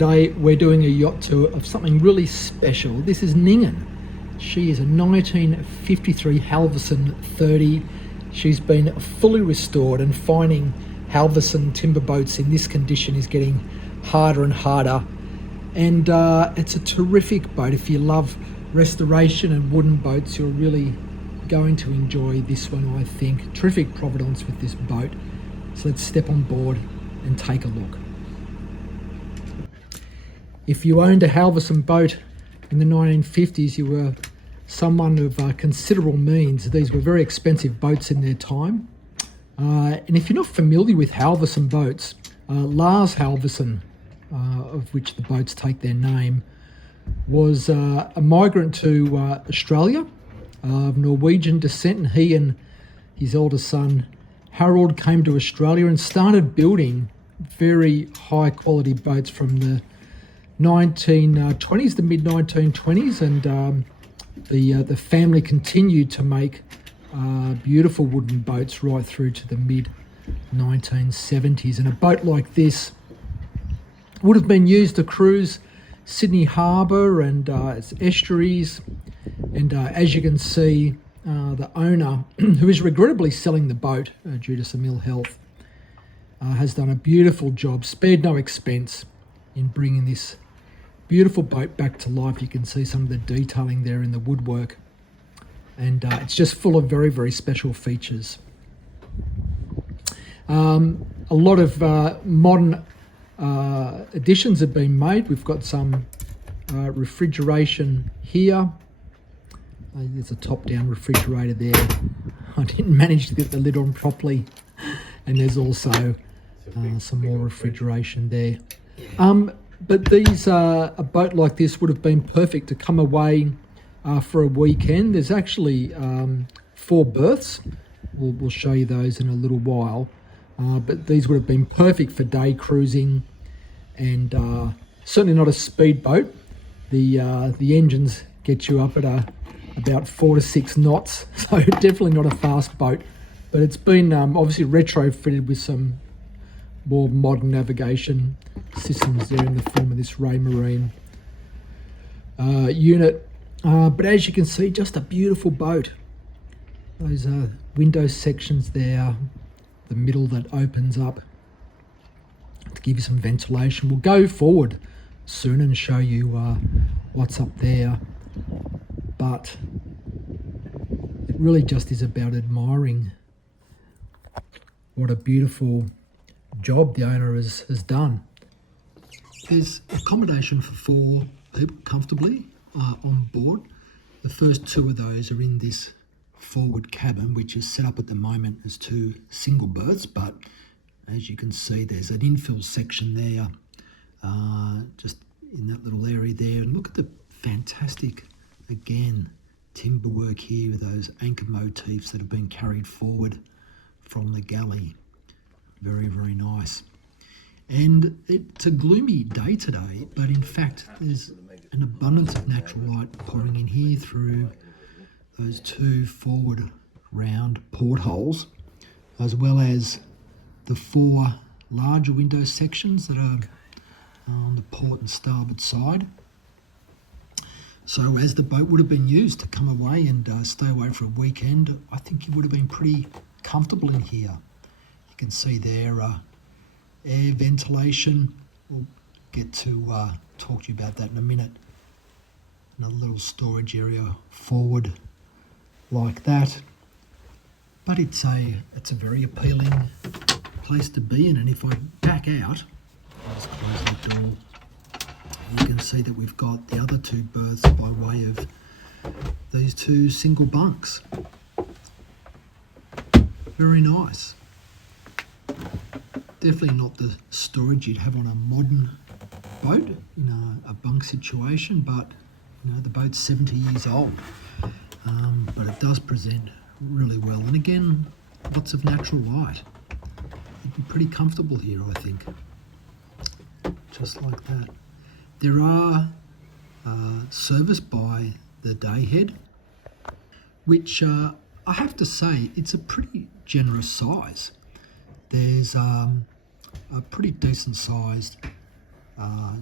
Today we're doing a yacht tour of something really special. This is Nyngan. She is a 1953 Halverson 30. She's been fully restored, and finding Halverson timber boats in this condition is getting harder and harder. And it's a terrific boat. If you love restoration and wooden boats, you're really going to enjoy this one, I think. Terrific provenance with this boat. So let's step on board and take a look. If you owned a Halverson boat in the 1950s, you were someone of considerable means. These were very expensive boats in their time. And if you're not familiar with Halverson boats, Lars Halverson, of which the boats take their name, was a migrant to Australia of Norwegian descent, and he and his eldest son Harold came to Australia and started building very high quality boats from the 1920s, the mid 1920s, and the family continued to make beautiful wooden boats right through to the mid 1970s. And a boat like this would have been used to cruise Sydney Harbour and its estuaries. And as you can see, the owner, who is regrettably selling the boat due to some ill health, has done a beautiful job, spared no expense in bringing this beautiful boat back to life. You can see some of the detailing there in the woodwork, and it's just full of very, very special features. A lot of modern additions have been made. We've got some refrigeration here. There's a top-down refrigerator there. I didn't manage to get the lid on properly. And there's also some more refrigeration there. But these, a boat like this would have been perfect to come away for a weekend. There's actually 4 berths. We'll show you those in a little while. But these would have been perfect for day cruising, and certainly not a speedboat. The engines get you up at about 4 to 6 knots, so definitely not a fast boat. But it's been obviously retrofitted with some more modern navigation systems there in the form of this Raymarine unit. But as you can see, just a beautiful boat. Those window sections there, the middle that opens up to give you some ventilation. We'll go forward soon and show you what's up there. But it really just is about admiring what a beautiful job the owner has done. There's accommodation for 4 people comfortably on board. The first 2 of those are in this forward cabin, which is set up at the moment as 2 single berths, but as you can see, there's an infill section there, just in that little area there. And look at the fantastic, again, timber work here with those anchor motifs that have been carried forward from the galley. Very, very nice. And it's a gloomy day today, but in fact there's an abundance of natural light pouring in here through those 2 forward round portholes, as well as the 4 larger window sections that are on the port and starboard side. So as the boat would have been used to come away and stay away for a weekend, I think you would have been pretty comfortable in here. You can see there air ventilation. We'll get to talk to you about that in a minute. Another little storage area forward like that. But it's a very appealing place to be in. And if I back out, I'll just close the door. You can see that we've got the other 2 berths by way of these 2 single bunks. Very nice. Definitely not the storage you'd have on a modern boat in a bunk situation, but you know, the boat's 70 years old. But it does present really well. And again, lots of natural light. You'd be pretty comfortable here, I think. Just like that. There are serviced by the dayhead, which I have to say, it's a pretty generous size. There's a pretty decent sized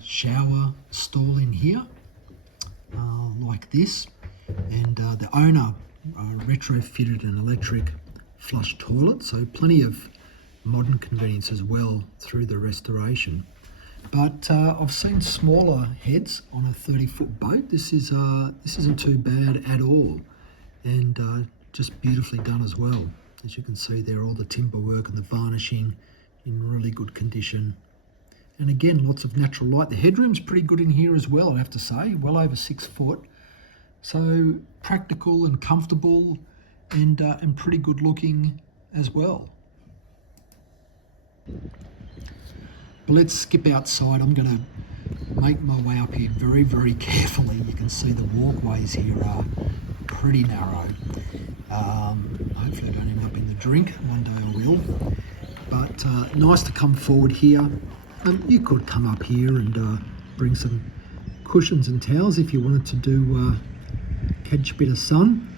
shower stall in here, like this. And the owner retrofitted an electric flush toilet, so plenty of modern convenience as well through the restoration. But I've seen smaller heads on a 30-foot boat. This isn't too bad at all, and just beautifully done as well. As you can see there, all the timber work and the varnishing in really good condition. And again, lots of natural light. The headroom's pretty good in here as well, I have to say, well over 6 foot. So practical and comfortable, and pretty good looking as well. But let's skip outside. I'm going to make my way up here very, very carefully. You can see the walkways here are pretty narrow. Hopefully I don't end up in the drink. One day I will. But nice to come forward here. You could come up here and bring some cushions and towels if you wanted to do catch a bit of sun.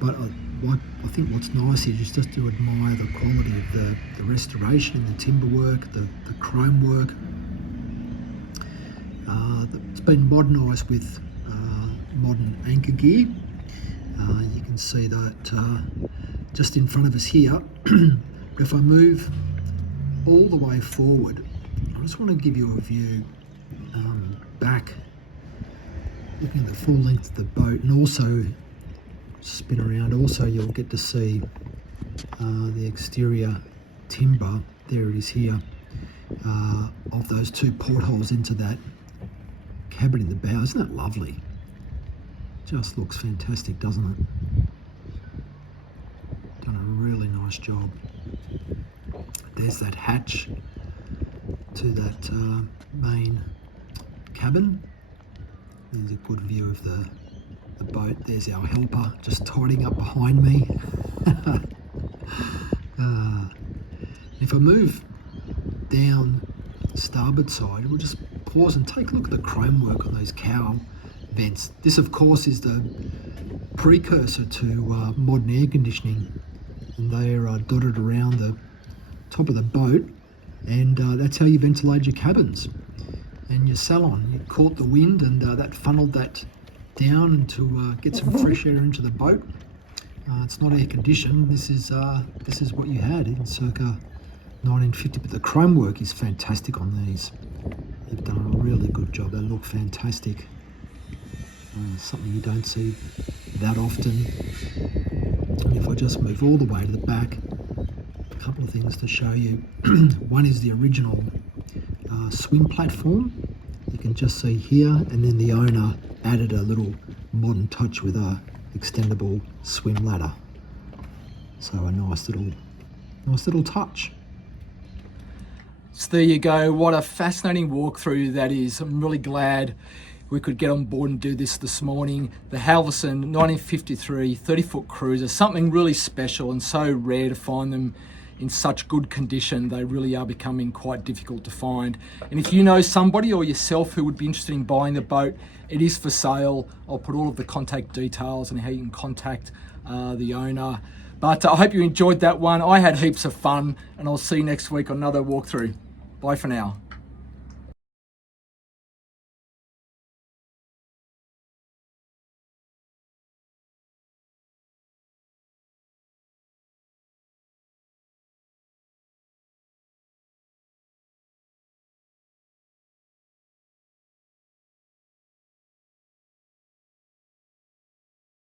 But I think what's nice here is just to admire the quality of the restoration and the timber work, the chrome work. It's been modernised with modern anchor gear. You can see that just in front of us here. If I move all the way forward, I just want to give you a view back, looking at the full length of the boat, and also spin around. Also, you'll get to see the exterior timber. There it is here, of those 2 portholes into that cabin in the bow. Isn't that lovely? Just looks fantastic, doesn't it? Done a really nice job. There's that hatch to that main cabin. There's a good view of the boat. There's our helper just tidying up behind me. If I move down the starboard side, we'll just pause and take a look at the chrome work on those cowl vents. This, of course, is the precursor to modern air conditioning, and they are dotted around the top of the boat, and that's how you ventilate your cabins and your salon. You caught the wind, and that funneled that down and to get some fresh air into the boat. It's not air conditioned. This is what you had in circa 1950. But the chrome work is fantastic on these. They've done a really good job. They look fantastic. Something you don't see that often. And if I just move all the way to the back, a couple of things to show you. One is the original swim platform. You can just see here, and then the owner added a little modern touch with a extendable swim ladder. So a nice little touch. So there you go. What a fascinating walkthrough that is. I'm really glad we could get on board and do this morning. The Halverson 1953 30-foot cruiser, something really special and so rare to find them in such good condition. They really are becoming quite difficult to find. And if you know somebody or yourself who would be interested in buying the boat, it is for sale. I'll put all of the contact details and how you can contact the owner. But I hope you enjoyed that one. I had heaps of fun, and I'll see you next week on another walkthrough. Bye for now.